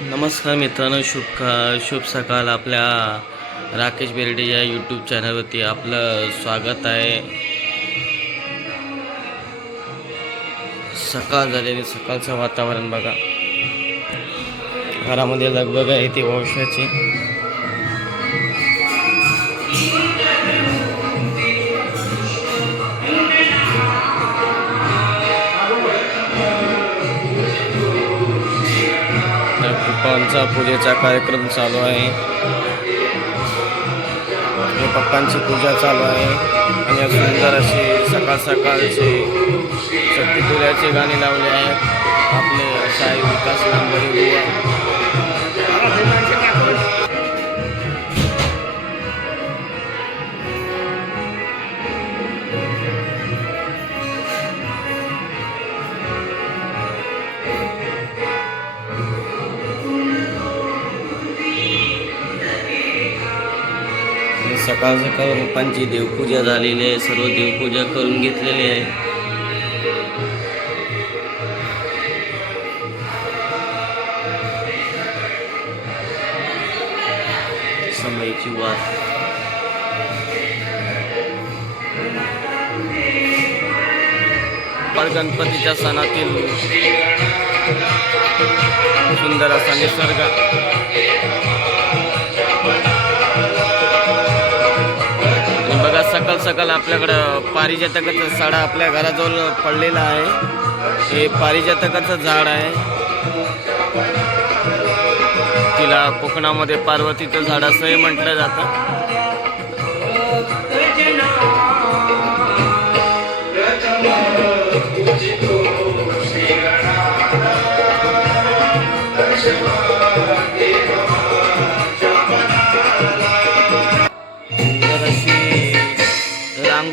नमस्कार मित्रांनो शुभ शुभ सकाळ आपल्या राकेश बेर्डे या यूट्यूब चॅनलवरती आपलं स्वागत आहे. सकाळ झालेली सकाळचं वातावरण बघा. घरामध्ये लगबग आहे ती वंशाची. पप्पांचा पूजेचा कार्यक्रम चालू आहे. हे पप्पांची पूजा चालू आहे. आणि सुंदर अशी सकाळ सकाळचे शक्तीपुऱ्याचे गाणे लावले आहेत. आपले साई विकास नांबरे सकाळ सकाळ पप्पांची देवपूजा झालेली आहे सर्व देवपूजा करून घेतलेली आहे. समयची वाट. गणपतीच्या सणातील सुंदर असा निसर्ग. सकाळ सकाळ आपल्याकडं पारिजातकाचा साडा आपल्या घराजवळ पडलेला आहे. हे पारिजातकाचं झाड आहे. तिला कोकणामध्ये पार्वतीचं झाड असंही म्हटलं जातं. सुंदर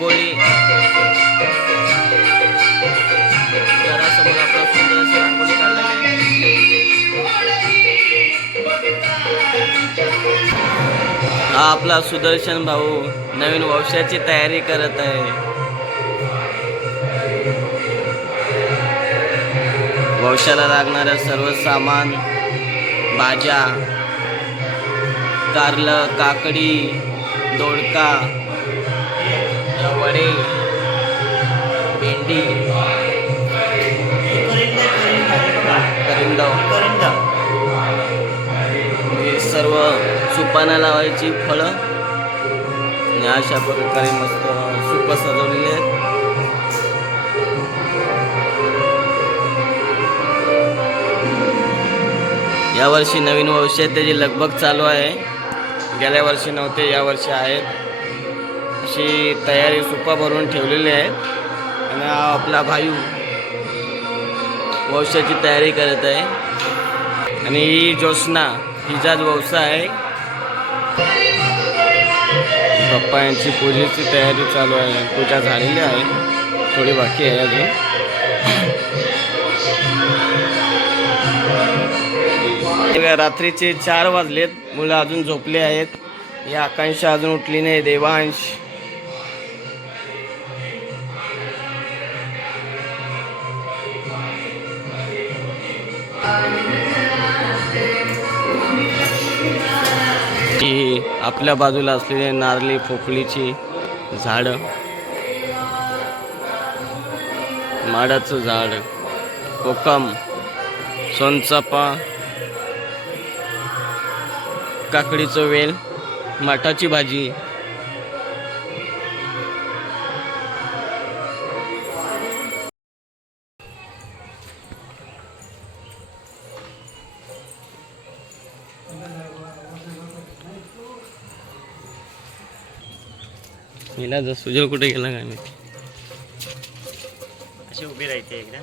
रांगोळी घरासमोर आपला सुंदर अशी रांगोळी काढलेली हा आपला सुदर्शन भाऊ नवीन वंशाची तयारी करत आहे. वंशाला लागणारं सर्व सामान भाज्या कारलं काकडी दोडका करिंदव हे सर्व सुपाना लावायची फळं. आणि अशा प्रकारे मस्त सुप सजवलेले आहेत. यावर्षी नवीन वर्ष आहे त्याची लगबग चालू आहे. गेल्या वर्षी नव्हते यावर्षी आहेत. अशी तयारी सुपा भरून ठेवलेली आहे आणि हा आपला भायू वंशाची तयारी करत आहे आणि ही ज्योत्स्ना हिचाच व्यवसाय आहे पप्पा यांची पूजेची तयारी चालू आहे पूजा झालेली आहे थोडी बाकी आहे अजून. रात्रीचे चार वाजलेत मुलं अजून झोपले आहेत. ही आकांक्षा अजून उठली नाही देवांश. आपल्या बाजूला असलेले नारळी पोकळीची झाडं. माडाचं झाड. कोकम. सोनचापा. काकडीचं वेल. माठाची भाजी. हिला जर सुजल कुठे गेला काय माहिती? अशी उभी राहते एकदा.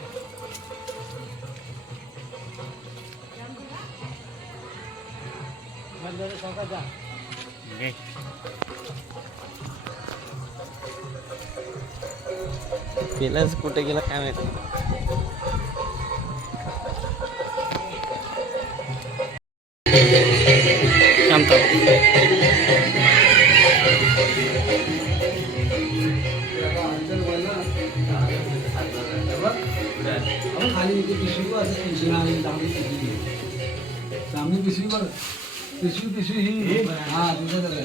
गेलाच कुठे गेला काय माहिती? थांब. थांब. खाली पिशवी असं टेन्शन आली चांगली पिशवी बघ पिशवी पिशवी ही. हा? तुझ्याकडे